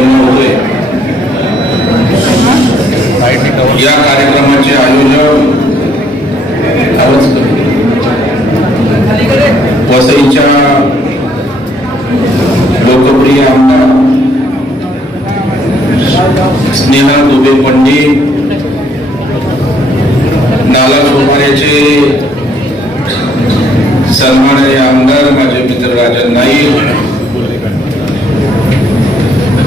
कार्यक्रम होतोय। या कार्यक्रमाचे आयोजक वसईच्या लोकप्रिय आमदार स्नेहा दुबे पंडित, नाला सोपाऱ्याचे सन्माननीय आमदार माझे मित्र राजन नाईक,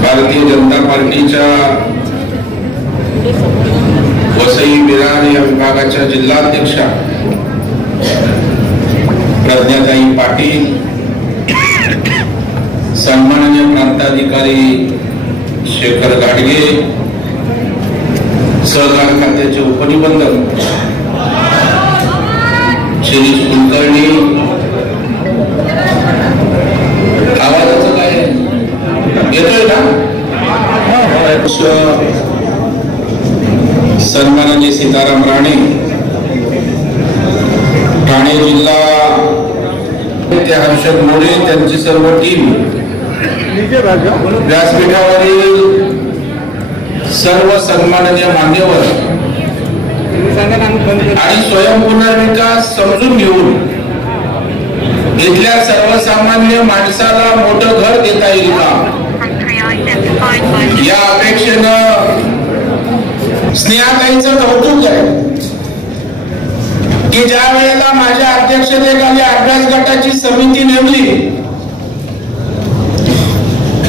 भारतीय जनता पार्टीच्या वसई विरार या विभागाच्या जिल्हाध्यक्षा प्रज्ञाताई पाटील, सन्माननीय प्रांताधिकारी शेखर गाडगे, सहकार खात्याचे उपनिबंधक शिरीष कुलकर्णी, आवाजाचं काय येतोय ना? सन्माननीय सीताराम राणे, ठाणे जिल्हा हर्षद मोरे, त्यांची सर्व टीम, व्यासपीठावरील सर्व सन्माननीय मान्यवर आणि स्वयंपुनर्विकास समजून घेऊन इथल्या सर्वसामान्य माणसाला मोठं घर देता येईल का या अपेक्षेनं स्नेहाताईंचं कौतुक आहे की ज्या वेळेला माझ्या अध्यक्षतेखाली अभ्यास गटाची समिती नेमली,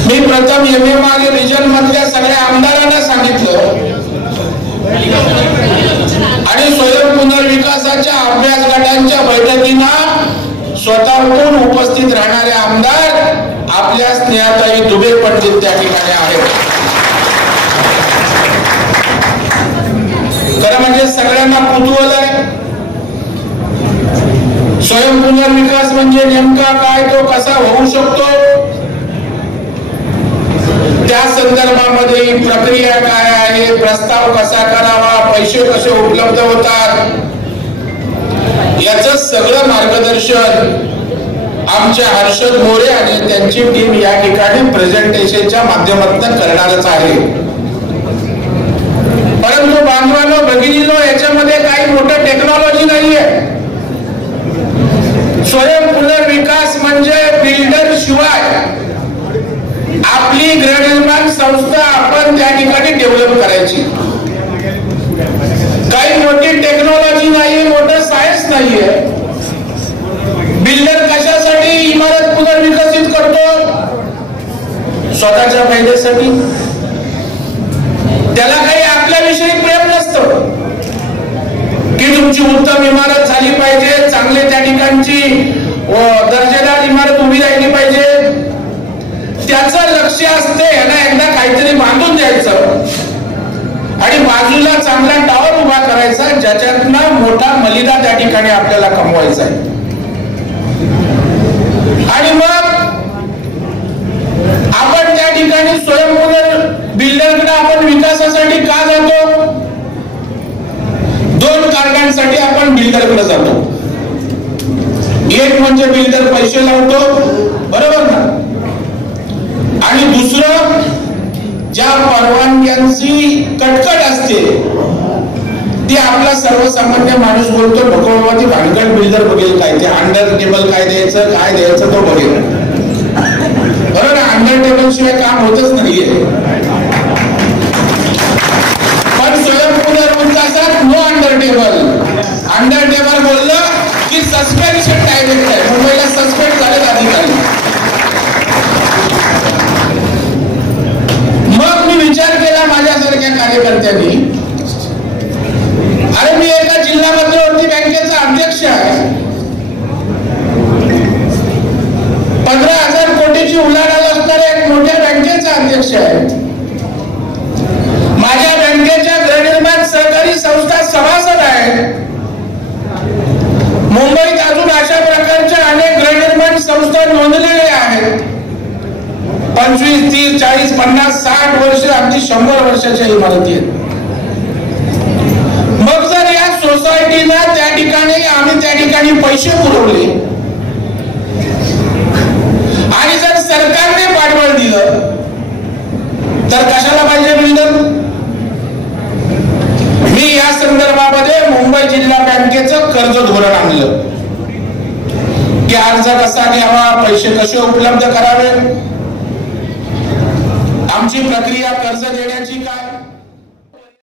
मी प्रथम MMR रिजन मधल्या सगळ्या आमदारांना सांगितलं आणि स्वयं पुनर्विकासाच्या अभ्यास गटांच्या बैठकींना स्वतःहून उपस्थित राहणारे आमदार आपल्या स्नेहाताई दुबे पंडित त्या ठिकाणी आहेत। खरं म्हणजे सगळ्यांना कुतूहल आहे, स्वयं पुनर्विकास म्हणजे नेमका काय, तो कसा होऊ शकतो, त्या संदर्भामध्ये प्रक्रिया काय आहे, प्रस्ताव कसा करावा, पैसे कसे उपलब्ध होतात, याचं सगळं मार्गदर्शन आमच्या हर्षद मोरे आणि त्यांची टीम या ठिकाणी प्रेझेंटेशनच्या माध्यमातून करणारच आहे। परंतु बांधवांनो, भगिनींनो, याच्यामध्ये काही मोठं टेक्नॉलॉजी नाहीये। स्वयं पुनर्विकास म्हणजे बिल्डर शिवाय आपली गृहनिर्माण संस्था आपण त्या ठिकाणी डेव्हलप करायची। काही मोठी टेक्नॉलॉजी नाही, मोठं सायन्स नाहीये। बिल्डर कशासाठी इमारत पुनर्विकसित करतो? स्वतःच्या फायद्यासाठी। त्याला काही आपल्याविषयी प्रेम नसतं की तुमची उत्तम इमारत झाली पाहिजे, चांगले त्या ठिकाणची दर्जेदार इमारत उभी राहिली पाहिजे। त्याचं लक्ष असते ह्याला एकदा काहीतरी बांधून द्यायचं आणि बाजूला चांगला टावर उभा करायचा, ज्याच्यातनं मोठा मलिदा त्या ठिकाणी आपल्याला कमवायचा आहे। आणि मग आपण त्या ठिकाणी स्वयंपूर्ण बिल्डरकडे आपण विकासासाठी का जातो? दोन कारणांसाठी आपण बिल्डरकडे जातो। एक म्हणजे बिल्डर पैसे लावतो, बरोबर ना, आणि दुसरं ज्या परवानग्यांची कटकट असते ती आपला सर्वसामान्य माणूस बोलतो नको बाबा, ती भानगड बिल्डर बघेल काय, ते अंडर टेबल काय द्यायचं तो बघेल, बरोबर। अंडर टेबल शिवाय काम होतच नाहीये। पण स्वयं पुनर्विकासात नो अंडर टेबल बोललं की सस्पेन्शन डायरेक्ट आहे। मुंबईला सस्पेंड झालेत अधिकारी। मग मी विचार केला माझ्यासारख्या कार्यकर्त्यांनी, अरे मी एका जिल्हा मध्यवर्ती बँकेचा अध्यक्ष आहे, 15,000 कोटीची उलाढाल असणाऱ्या एक मोठ्या बँकेचा अध्यक्ष आहे। माझ्या बँकेच्या गृहनिर्माण सहकारी संस्था सभासद आहे। मुंबईत अजून अशा प्रकारच्या अनेक गृहनिर्माण संस्था नोंदलेल्या आहेत। 25, 30, 40, 50, 60 वर्ष, अगदी 100 वर्षाच्या इमारती आहेत। मग जर या सोसायटीला त्या ठिकाणी आम्ही त्या ठिकाणी पैसे पुरवले आणि जर सरकारने पाठबळ दिलं नंतर जिल्हा बँकेचं कर्ज धोरण आणलं की अर्ज कसा घ्यावा, पैसे कसे उपलब्ध करावे, आमची प्रक्रिया कर्ज देण्याची काय